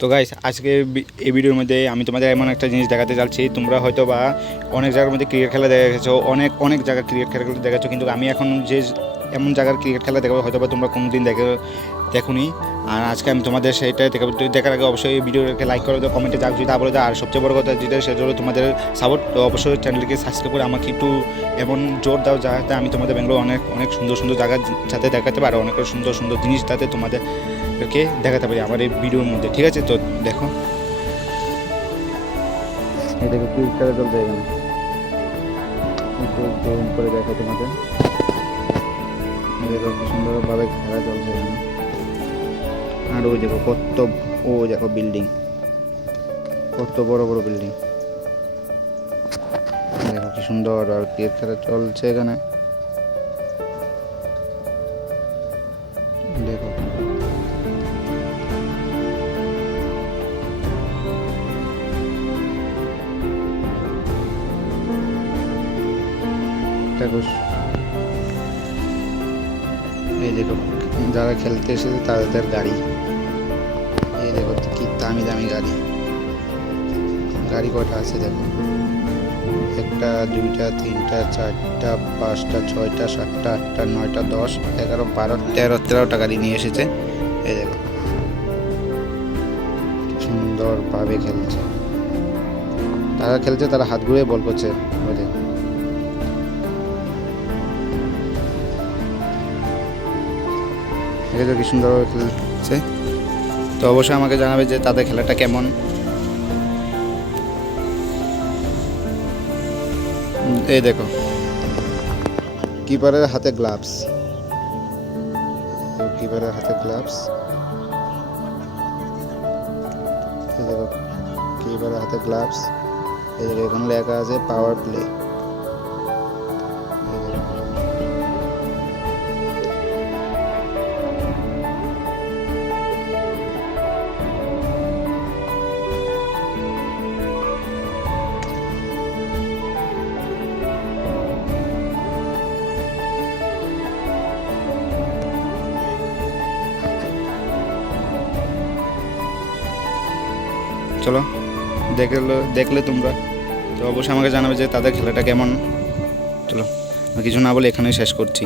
তো গাইস আজকে এই ভিডিওর মধ্যে আমি তোমাদের এমন একটা জিনিস দেখাতে চাচ্ছি তোমরা হয়তো বা অনেক জায়গার মধ্যে ক্রিকেট খেলা দেখা গেছো, অনেক অনেক জায়গার ক্রিকেট খেলা দেখেছ কিন্তু আমি এখন যে এমন জায়গার ক্রিকেট খেলা দেখাবো হয়তো বা তোমরা কোনোদিন দেখে, দেখুনি। আর আজকে আমি তোমাদের সেইটা দেখাবো। দেখার আগে অবশ্যই এই ভিডিওটাকে লাইক করে দাও কমেন্টে যাক যদি বলে দাও। আর সবচেয়ে বড় কথা যেটা, সেটা হলো তোমাদের সাপোর্ট অবশ্যই চ্যানেলকে সাবস্ক্রাইব করে আমাকে একটু এমন জোর দাও, যাতে আমি তোমাদের ব্যাঙ্গালোর অনেক অনেক সুন্দর সুন্দর জায়গার সাথে দেখাতে পারো, অনেক সুন্দর সুন্দর জিনিস যাতে তোমাদেরকে দেখাতে পারি আমার এই ভিডিওর মধ্যে, ঠিক আছে? তো দেখো। দেখো ক্রিকেট খেলা চলছে এখানে? জুম করে দেখাই এই দেখো কি সুন্দরভাবে খেলা চলছে এখানে। আর ওই দেখো, কত ও দেখো বিল্ডিং কত বড় বড় বিল্ডিং দেখো কি সুন্দর আর ক্রিকেট খেলা চলছে এখানে। দেখো এই দেখো, যারা খেলতে এসেছে তাদের গাড়ি। এই দেখো, কি দামি দামি গাড়ি। গাড়ি কটা আছে দেখো? একটা, দুইটা, তিনটা, চারটা, পাঁচটা, ছয়টা, সাতটা, আটটা, নয়টা, দশ, এগারো, বারো, তেরো, তেরোটা গাড়ি নিয়ে এসেছে। এই দেখো সুন্দরভাবে খেলছে। তারা খেলছে, তারা হাত ঘুরে বল করছে। ওই দেখো। দেখেছ কি সুন্দরভাবে খেলছে তো অবশ্যই আমাকে জানাবে যে তাদের খেলাটা কেমন। এই দেখো। কিপারের হাতে গ্লাভস। কিপারের হাতে গ্লাভস। দেখো, কিপারের হাতে গ্লাভস। দেখো এখানে লেখা আছে পাওয়ার প্লে চলো, দেখল, দেখলে তোমরা। তো অবশ্যই আমাকে জানাবে যে তাদের খেলাটা কেমন। চলো কিছু না বলে এখানেই শেষ করছি।